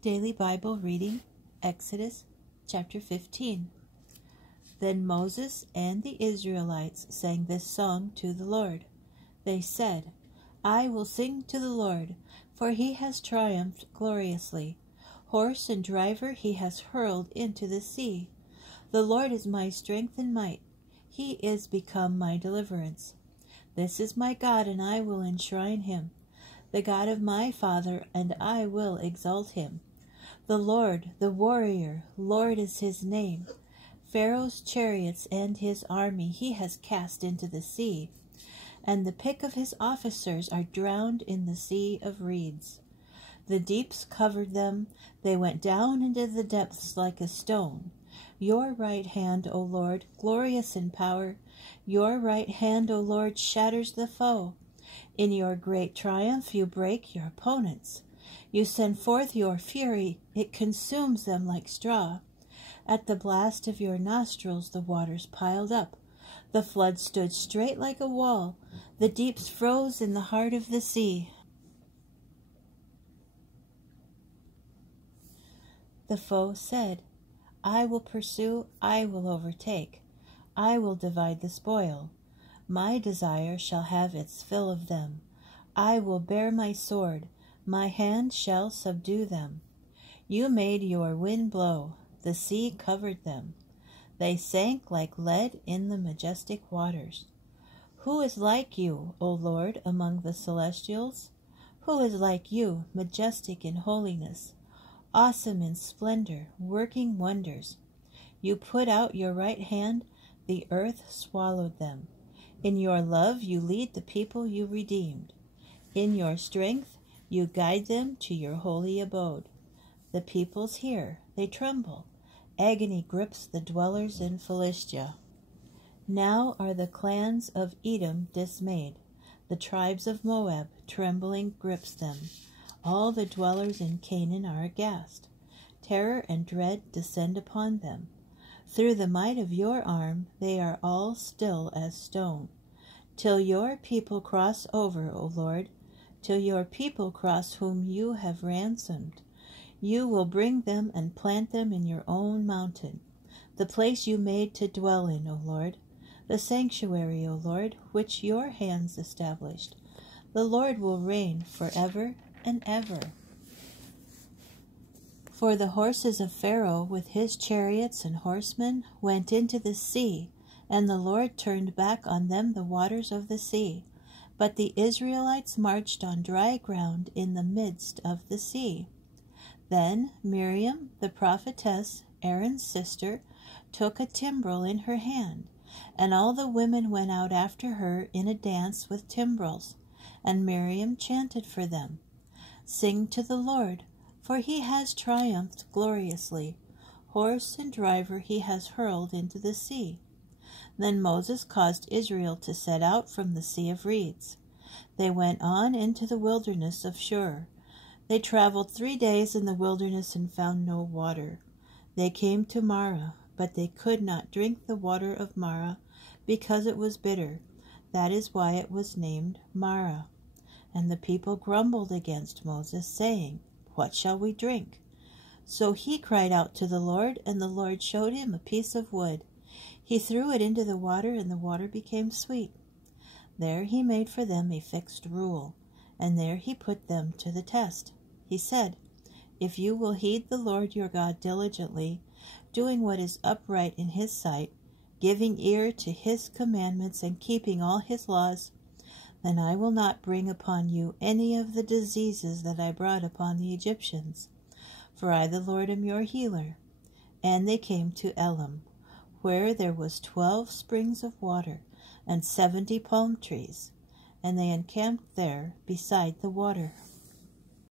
Daily Bible reading, Exodus chapter 15. Then Moses and the Israelites sang this song to the Lord. They said, I will sing to the Lord, for he has triumphed gloriously. Horse and driver he has hurled into the sea. The Lord is my strength and might. He is become my deliverance. This is my God, and I will enshrine him, the God of my father, and I will exalt him. The Lord, the warrior, Lord is his name. Pharaoh's chariots and his army he has cast into the sea, and the pick of his officers are drowned in the sea of reeds. The deeps covered them, they went down into the depths like a stone. Your right hand, O Lord, glorious in power, your right hand, O Lord, shatters the foe. In your great triumph you break your opponents. You send forth your fury, it consumes them like straw. At the blast of your nostrils the waters piled up. The flood stood straight like a wall. The deeps froze in the heart of the sea. The foe said, I will pursue, I will overtake. I will divide the spoil. My desire shall have its fill of them. I will bear my sword. My hand shall subdue them. You made your wind blow. The sea covered them. They sank like lead in the majestic waters. Who is like you, O Lord, among the celestials? Who is like you, majestic in holiness, awesome in splendor, working wonders? You put out your right hand, the earth swallowed them. In your love you lead the people you redeemed. In your strength you guide them to your holy abode. The peoples hear, they tremble. Agony grips the dwellers in Philistia. Now are the clans of Edom dismayed. The tribes of Moab trembling grips them. All the dwellers in Canaan are aghast. Terror and dread descend upon them. Through the might of your arm they are all still as stone. Till your people cross over, O Lord, till your people cross whom you have ransomed. You will bring them and plant them in your own mountain, the place you made to dwell in, O Lord, the sanctuary, O Lord, which your hands established. The Lord will reign forever and ever. For the horses of Pharaoh with his chariots and horsemen went into the sea, and the Lord turned back on them the waters of the sea. But the Israelites marched on dry ground in the midst of the sea. Then Miriam, the prophetess, Aaron's sister, took a timbrel in her hand, and all the women went out after her in a dance with timbrels, and Miriam chanted for them. Sing to the Lord, for he has triumphed gloriously. Horse and driver he has hurled into the sea. Then Moses caused Israel to set out from the Sea of Reeds. They went on into the wilderness of Shur. They traveled 3 days in the wilderness and found no water. They came to Marah, but they could not drink the water of Marah, because it was bitter. That is why it was named Marah. And the people grumbled against Moses, saying, What shall we drink? So he cried out to the Lord, and the Lord showed him a piece of wood. He threw it into the water, and the water became sweet. There he made for them a fixed rule, and there he put them to the test. He said, If you will heed the Lord your God diligently, doing what is upright in his sight, giving ear to his commandments and keeping all his laws, then I will not bring upon you any of the diseases that I brought upon the Egyptians. For I, the Lord, am your healer. And they came to Elim, where there was 12 springs of water and 70 palm trees, and they encamped there beside the water.